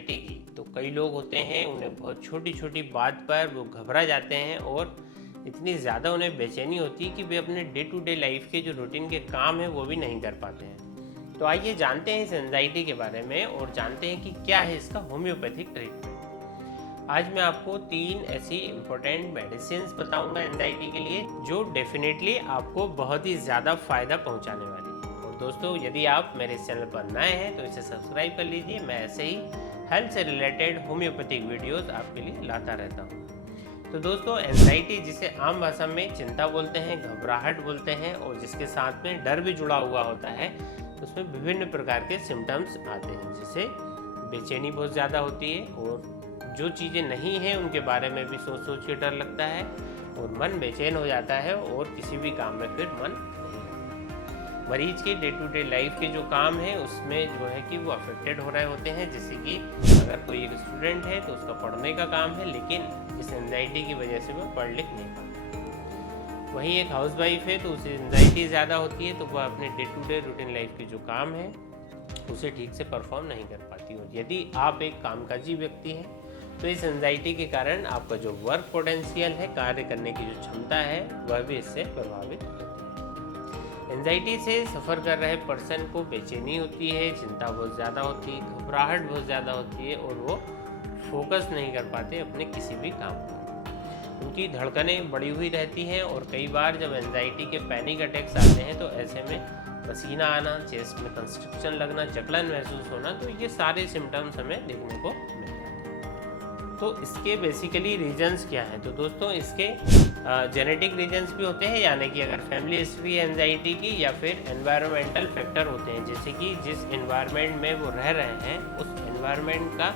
Anxiety की, तो कई लोग होते हैं उन्हें बहुत छोटी छोटी बात पर वो घबरा जाते हैं और इतनी ज़्यादा उन्हें बेचैनी होती है कि वे अपने डे टू डे लाइफ के जो रूटीन के काम हैं वो भी नहीं कर पाते हैं। तो आइए जानते हैं इस एंजाइटी के बारे में और जानते हैं कि क्या है इसका होम्योपैथिक ट्रीटमेंट। आज मैं आपको 3 ऐसी इंपॉर्टेंट मेडिसिन बताऊंगा एंजाइटी के लिए जो डेफिनेटली आपको बहुत ही ज़्यादा फ़ायदा पहुंचाने वाली है। और दोस्तों, यदि आप मेरे इस चैनल पर नए हैं तो इसे सब्सक्राइब कर लीजिए। मैं ऐसे ही हेल्थ से रिलेटेड होम्योपैथिक वीडियोज़ आपके लिए लाता रहता हूँ। तो दोस्तों, एंजाइटी जिसे आम भाषा में चिंता बोलते हैं, घबराहट बोलते हैं और जिसके साथ में डर भी जुड़ा हुआ होता है, उसमें विभिन्न प्रकार के सिम्टम्स आते हैं। जैसे बेचैनी बहुत ज़्यादा होती है और जो चीज़ें नहीं हैं उनके बारे में भी सोच सोच के डर लगता है और मन बेचैन हो जाता है और किसी भी काम में फिर मन नहीं लगता। मरीज के डे टू डे लाइफ के जो काम हैं उसमें जो है कि वो अफेक्टेड हो रहे होते हैं। जैसे कि अगर कोई एक स्टूडेंट है तो उसका पढ़ने का काम है, लेकिन इस एंजाइटी की वजह से वो पढ़ लिख नहीं पाता। वहीं एक हाउसवाइफ है तो उसे एंजाइटी ज़्यादा होती है तो वह अपने day to day routine life के जो काम है उसे ठीक से परफॉर्म नहीं कर पाती। और यदि आप एक कामकाजी व्यक्ति हैं तो इस एंजाइटी के कारण आपका जो वर्क पोटेंशियल है, कार्य करने की जो क्षमता है, वह भी इससे प्रभावित होती है। एंजाइटी से सफ़र कर रहे पर्सन को बेचैनी होती है, चिंता बहुत ज़्यादा होती है, घबराहट बहुत ज़्यादा होती है और वो फोकस नहीं कर पाते अपने किसी भी काम पर। उनकी धड़कनें बढ़ी हुई रहती हैं और कई बार जब एंजाइटी के पैनिक अटैक्स आते हैं तो ऐसे में पसीना आना, चेस्ट में कंस्ट्रक्शन लगना, जकड़न महसूस होना, तो ये सारे सिम्टम्स हमें देखने को मिलते हैं। तो इसके बेसिकली रीजंस क्या हैं? तो दोस्तों, इसके जेनेटिक रीजंस भी होते हैं, यानी कि अगर फैमिली हिस्ट्री है एंजाइटी की, या फिर एनवायरमेंटल फैक्टर होते हैं, जैसे कि जिस एनवायरनमेंट में वो रह रहे हैं उस एनवायरनमेंट का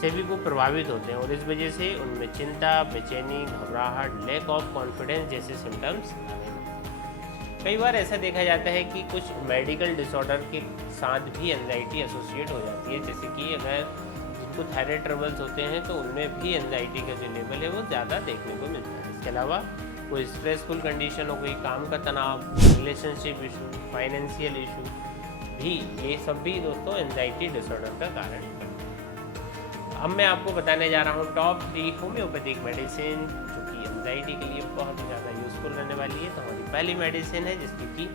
से भी वो प्रभावित होते हैं और इस वजह से उनमें चिंता, बेचैनी, घबराहट, लैक ऑफ कॉन्फिडेंस जैसे सिम्टम्स आने लगते हैं। कई बार ऐसा देखा जाता है कि कुछ मेडिकल डिसऑर्डर के साथ भी एंजाइटी एसोसिएट हो जाती है। जैसे कि अगर जिनको थायराइड ट्रबल्स होते हैं तो उनमें भी एंजाइटी का जो लेवल है वो ज़्यादा देखने को मिलता है। इसके अलावा कोई स्ट्रेसफुल कंडीशन हो गई, काम का तनाव, रिलेशनशिप इशू, फाइनेंशियल इशू भी, ये सब भी दोस्तों एंजाइटी डिसऑर्डर का कारण है। अब मैं आपको बताने जा रहा हूँ टॉप 3 होम्योपैथिक मेडिसिन जो कि एंजाइटी के लिए बहुत ही ज़्यादा यूज़फुल रहने वाली है। तो हमारी पहली मेडिसिन है जिसकी कि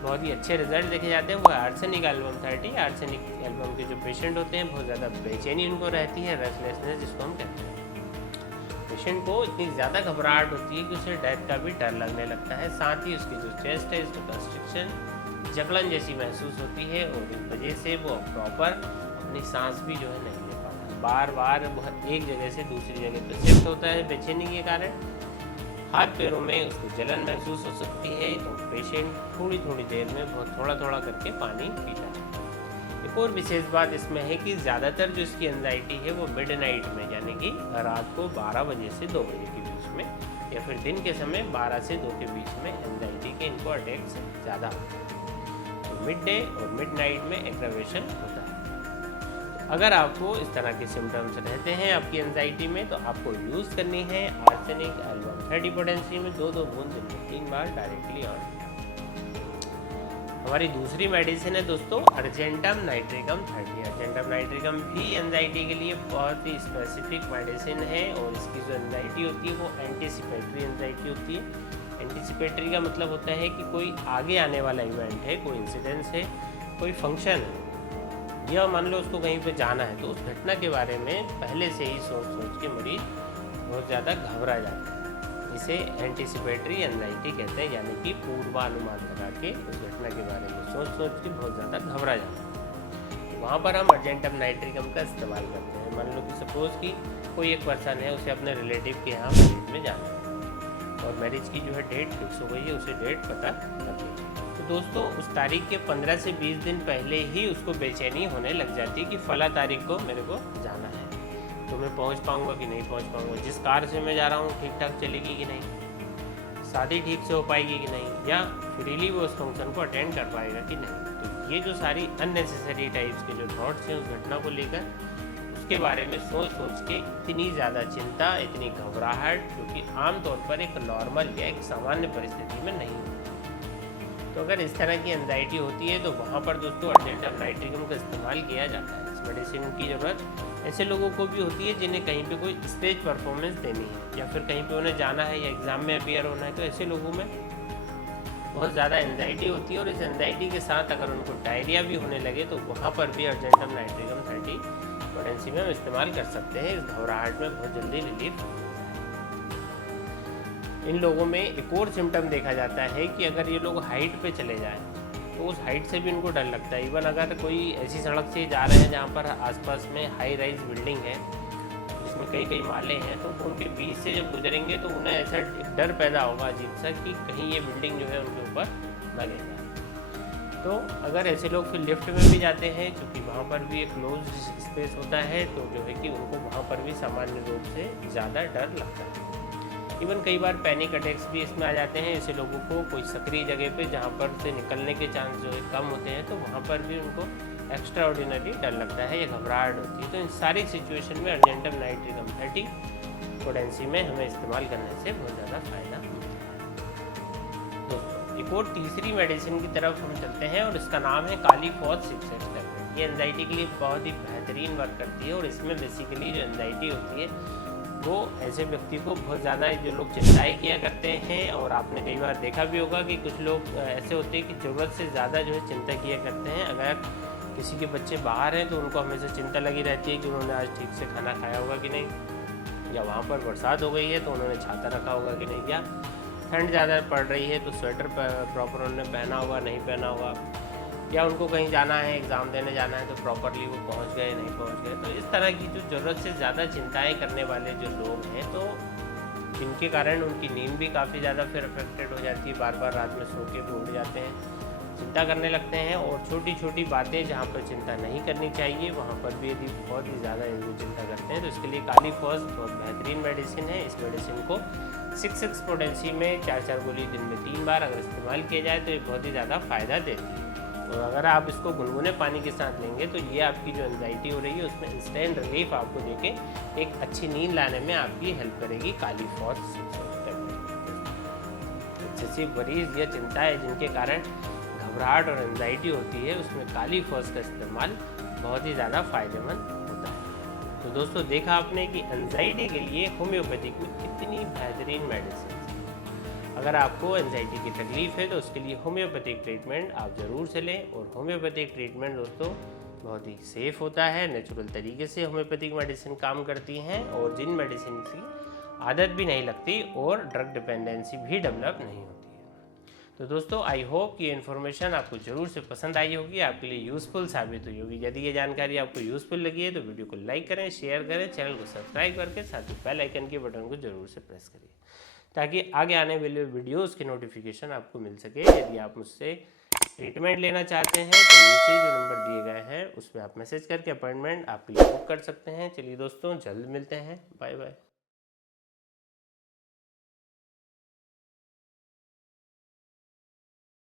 बहुत ही अच्छे रिजल्ट देखे जाते हैं, वो है आर्सेनिक एल्बम 30। आर्सेनिक एल्बम के जो पेशेंट होते हैं बहुत ज़्यादा बेचैनी उनको रहती है, रेस्टलेसनेस जिसको हम कहते हैं। पेशेंट को इतनी ज़्यादा घबराहट होती है कि उसे डेथ का भी डर लगने लगता है। साथ ही उसकी जो चेस्ट है इसमें कंस्ट्रिक्शन, जकड़न जैसी महसूस होती है और इस वजह से वो प्रॉपर अपनी सांस भी जो है नहीं ले पाता। बार बार वह एक जगह से दूसरी जगह पर शिफ्ट होता है बेचैनी के कारण। हाथ पैरों में उसको जलन महसूस हो सकती है तो पेशेंट थोड़ी थोड़ी देर में बहुत थोड़ा थोड़ा करके पानी पीता है। एक और विशेष बात इसमें है कि ज़्यादातर जो इसकी एंजाइटी है वो मिडनाइट में, यानी कि रात को 12 बजे से 2 बजे के बीच में, या फिर दिन के समय 12 से 2 के बीच में एंजाइटी के इनको अटैक्स ज़्यादा होते हैं। तो मिड डे और मिड नाइट में एग्रावेशन होता है। अगर आपको इस तरह के सिम्टम्स रहते हैं आपकी एंजाइटी में तो आपको यूज़ करनी है आर्सेनिक एल्बम 30 पोटेंसी में 2-2 बूंद दिन में 3 बार डायरेक्टली ऑन। हमारी दूसरी मेडिसिन है दोस्तों अर्जेंटम नाइट्रिकम 30। अर्जेंटम नाइट्रिकम भी एंजाइटी के लिए बहुत ही स्पेसिफिक मेडिसिन है और इसकी जो एंजाइटी होती है वो एंटीसिपेटरी एंजाइटी होती है। एंटीसिपेटरी का मतलब होता है कि कोई आगे आने वाला इवेंट है, कोई इंसिडेंस है, कोई फंक्शन है, या मान लो उसको कहीं पे जाना है तो उस घटना के बारे में पहले से ही सोच सोच के मरीज बहुत ज़्यादा घबरा जाता है। इसे एंटीसिपेटरी एंजाइटी कहते हैं, यानी कि पूर्वानुमान लगा के उस घटना के बारे में सोच सोच के बहुत ज़्यादा घबरा जाता है। तो वहाँ पर हम अर्जेंटम नाइट्रिकम का इस्तेमाल करते हैं। मान लो कि सपोज़ कि कोई एक पर्सन है, उसे अपने रिलेटिव के यहाँ मैरिज में जाना है और मैरिज की जो है डेट फिक्स हो गई है, उसे डेट पता लग गई। तो दोस्तों, उस तारीख के 15 से 20 दिन पहले ही उसको बेचैनी होने लग जाती है कि फला तारीख को मेरे को जाना है, तो मैं पहुंच पाऊंगा कि नहीं पहुंच पाऊंगा, जिस कार से मैं जा रहा हूं ठीक ठाक चलेगी कि नहीं, शादी ठीक से हो पाएगी कि नहीं, या फ्रीली वो उस फंक्शन को अटेंड कर पाएगा कि नहीं। तो ये जो सारी अननेसेसरी टाइप्स के जो थॉट्स हैं उस घटना को लेकर, उसके बारे में सोच सोच के इतनी ज़्यादा चिंता, इतनी घबराहट, जो कि आमतौर पर एक नॉर्मल या एक सामान्य परिस्थिति में नहीं होती। तो अगर इस तरह की एंजाइटी होती है तो वहाँ पर दोस्तों अर्जेंटम नाइट्रिकम का इस्तेमाल किया जाता है। इस मेडिसिन की ज़रूरत ऐसे लोगों को भी होती है जिन्हें कहीं पे कोई स्टेज परफॉर्मेंस देनी है या फिर कहीं पे उन्हें जाना है या एग्ज़ाम में अपीयर होना है, तो ऐसे लोगों में बहुत ज़्यादा एंजाइटी होती है और इस एंजाइटी के साथ अगर उनको डायरिया भी होने लगे तो वहाँ पर भी अर्जेंटम नाइट्रिकम 30 पोटेंसी में हम इस्तेमाल कर सकते हैं। इस घबराहट में बहुत जल्दी रिलीफ हो जाता है। इन लोगों में एक और सिम्टम देखा जाता है कि अगर ये लोग हाइट पे चले जाएं तो उस हाइट से भी उनको डर लगता है। इवन अगर कोई ऐसी सड़क से जा रहे हैं जहाँ पर आसपास में हाई राइज बिल्डिंग है जिसमें कई कई माले हैं, तो उनके बीच से जब गुजरेंगे तो उन्हें ऐसा डर पैदा होगा अजीब सा कि कहीं ये बिल्डिंग जो है उनके ऊपर ना गिर जाए। तो अगर ऐसे लोग फिर लिफ्ट में भी जाते हैं क्योंकि वहाँ पर भी एक क्लोज स्पेस होता है, तो जो है कि उनको वहाँ पर भी सामान्य रूप से ज़्यादा डर लगता है। इवन कई बार पैनिक अटैक्स भी इसमें आ जाते हैं। ऐसे लोगों को कोई सक्रिय जगह पे जहाँ पर से निकलने के चांस जो है कम होते हैं, तो वहाँ पर भी उनको एक्स्ट्रा ऑर्डिनरी डर लगता है या घबराहट होती है। तो इन सारी सिचुएशन में अर्जेंटम नाइट्रिकम 30 पोटेंसी में हमें इस्तेमाल करने से बहुत ज़्यादा फायदा होता है। दोस्तों एक और तीसरी मेडिसिन की तरफ हम चलते हैं और इसका नाम है कालीफॉस 6X टैबलेट। ये एंजाइटी के लिए बहुत ही बेहतरीन वर्क करती है और इसमें बेसिकली जो एंजाइटी होती है वो ऐसे व्यक्ति को बहुत ज़्यादा, जो लोग चिंताएँ किया करते हैं, और आपने कई बार देखा भी होगा कि कुछ लोग ऐसे होते हैं कि ज़रूरत से ज़्यादा जो है चिंता किया करते हैं। अगर किसी के बच्चे बाहर हैं तो उनको हमेशा चिंता लगी रहती है कि उन्होंने आज ठीक से खाना खाया होगा कि नहीं, या वहाँ पर बरसात हो गई है तो उन्होंने छाता रखा होगा कि नहीं, या ठंड ज़्यादा पड़ रही है तो स्वेटर प्रॉपर उन्होंने पहना होगा नहीं पहना होगा, या उनको कहीं जाना है एग्ज़ाम देने जाना है तो प्रॉपरली वो पहुंच गए नहीं पहुंच गए। तो इस तरह की जो ज़रूरत से ज़्यादा चिंताएं करने वाले जो लोग हैं, तो जिनके कारण उनकी नींद भी काफ़ी ज़्यादा फिर अफेक्टेड हो जाती है, बार बार रात में सो के भी उठ जाते हैं, चिंता करने लगते हैं, और छोटी छोटी बातें जहाँ पर चिंता नहीं करनी चाहिए वहाँ पर भी यदि बहुत ही ज़्यादा इनको चिंता करते हैं, तो इसके लिए कालीफॉस बहुत बेहतरीन मेडिसिन है। इस मेडिसिन को 6X पोटेंसी में 4-4 गोली दिन में 3 बार अगर इस्तेमाल किया जाए तो ये बहुत ही ज़्यादा फ़ायदा देती है। और अगर आप इसको गुनगुने पानी के साथ लेंगे तो ये आपकी जो एंजाइटी हो रही है उसमें इंस्टेंट रिलीफ आपको देके एक अच्छी नींद लाने में आपकी हेल्प करेगी Kali phos 6X tablet. Excessive worries या चिंताएं जिनके कारण घबराहट और एंजाइटी होती है, उसमें कालीफॉस का इस्तेमाल बहुत ही ज़्यादा फायदेमंद होता है। तो दोस्तों देखा आपने कि एंजाइटी के लिए होम्योपैथिक में कितनी बेहतरीन मेडिसिन। अगर आपको एंजाइटी की तकलीफ है तो उसके लिए होम्योपैथिक ट्रीटमेंट आप ज़रूर से लें। और होम्योपैथिक ट्रीटमेंट दोस्तों बहुत ही सेफ़ होता है, नेचुरल तरीके से होम्योपैथिक मेडिसिन काम करती हैं और जिन मेडिसिन की आदत भी नहीं लगती और ड्रग डिपेंडेंसी भी डेवलप नहीं होती है। तो दोस्तों आई होप कि ये इन्फॉर्मेशन आपको ज़रूर से पसंद आई होगी, आपके लिए यूज़फुल साबित हुई होगी। यदि ये जानकारी आपको यूज़फुल लगी है तो वीडियो को लाइक करें, शेयर करें, चैनल को सब्सक्राइब करके साथ ही बेल आइकन के बटन को ज़रूर से प्रेस करिए ताकि आगे आने वाले वीडियोस के नोटिफिकेशन आपको मिल सके। यदि आप मुझसे ट्रीटमेंट लेना चाहते हैं तो नीचे जो नंबर दिए गए हैं उस पर आप मैसेज करके अपॉइंटमेंट आपके लिए बुक कर सकते हैं। चलिए दोस्तों जल्द मिलते हैं, बाय बाय।